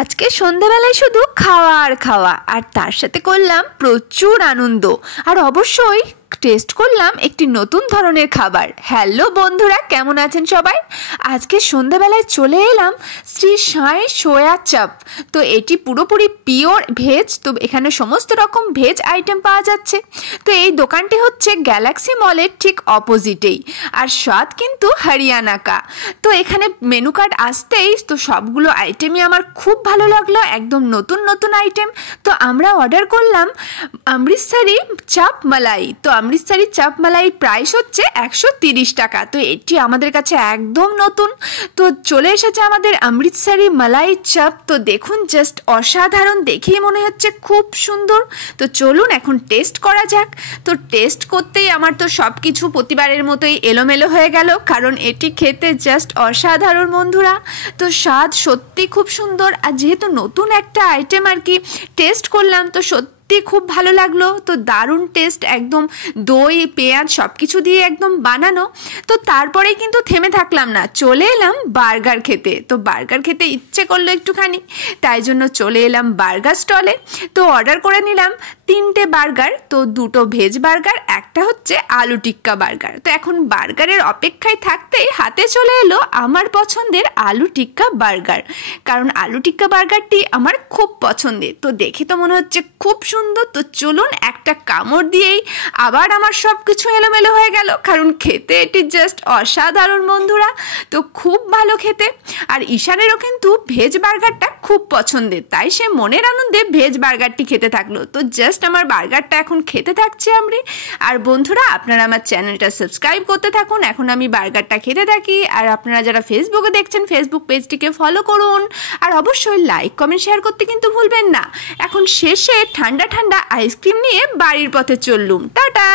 আজকে সন্ধ্যাবেলায় শুধু খাওয়া আর খাওয়া, আর তার সাথে করলাম প্রচুর আনন্দ। আর অবশ্যই টেস্ট করলাম একটি নতুন ধরনের খাবার। হ্যালো বন্ধুরা, কেমন আছেন সবাই? আজকে সন্ধ্যাবেলায় চলে এলাম শ্রী সাঁই সোয়া চাপ। তো এটি পুরোপুরি পিওর ভেজ, তো এখানে সমস্ত রকম ভেজ আইটেম পাওয়া যাচ্ছে। তো এই দোকানটি হচ্ছে গ্যালাক্সি মলের ঠিক অপোজিটেই, আর স্বাদ কিন্তু হরিয়ানা কা। তো এখানে মেনু কার্ড আসতেই তো সবগুলো আইটেমই আমার খুব ভালো লাগলো, একদম নতুন নতুন আইটেম। তো আমরা অর্ডার করলাম অমৃতসরি চাপ মালাই। তো অমৃতসরি চাপ মালাই প্রাইস হচ্ছে 130 টাকা। তো এটি আমাদের কাছে একদম নতুন। তো চলে এসেছে আমাদের অমৃতসরি মালাই চাপ। তো দেখুন, জাস্ট অসাধারণ, দেখেই মনে হচ্ছে খুব সুন্দর। তো চলুন এখন টেস্ট করা যাক। তো টেস্ট করতেই আমার তো সব কিছু প্রতিবারের মতোই এলোমেলো হয়ে গেল, কারণ এটি খেতে জাস্ট অসাধারণ বন্ধুরা। তো স্বাদ সত্যি খুব সুন্দর, আর যেহেতু নতুন একটা আইটেম আর কি টেস্ট করলাম, তো সত্যি খুব ভালো লাগলো। তো দারুণ টেস্ট, একদম দই পেঁয়াজ সব কিছু দিয়ে একদম বানানো। তো তারপরেই কিন্তু থেমে থাকলাম না, চলে এলাম বার্গার খেতে। তো বার্গার খেতে ইচ্ছে করলো একটুখানি, তাই জন্য চলে এলাম বার্গার স্টলে। তো অর্ডার করে নিলাম 3টে বার্গার। তো 2টো ভেজ বার্গার, একটা হচ্ছে আলু টিক্কা বার্গার। তো এখন বার্গারের অপেক্ষায় থাকতেই হাতে চলে এলো আমার পছন্দের আলু টিক্কা বার্গার, কারণ আলু টিক্কা বার্গারটি আমার খুব পছন্দের। তো দেখে তো মনে হচ্ছে খুব সুন্দর। তো চলুন একটা কামড় দিয়েই আবার আমার সব কিছু এলোমেলো হয়ে গেল, কারণ খেতে এটি জাস্ট অসাধারণ বন্ধুরা। তো খুব ভালো খেতে। আর ঈশানেরও কিন্তু ভেজ বার্গারটা খুব পছন্দের, তাই সে মনের আনন্দে ভেজ বার্গারটি খেতে থাকলো। তো জাস্ট আমার বার্গারটা এখন খেতে থাকছি আমরা। আর বন্ধুরা, আপনারা আমার চ্যানেলটা সাবস্ক্রাইব করতে থাকুন, এখন আমি বার্গারটা খেতে থাকি। আর আপনারা যারা ফেসবুকে দেখছেন, ফেসবুক পেজটিকে ফলো করুন, আর অবশ্যই লাইক কমেন্ট শেয়ার করতে কিন্তু ভুলবেন না। এখন শেষে ঠান্ডা ঠান্ডা আইসক্রিম নিয়ে বাড়ির পথে চললুম। টাটা।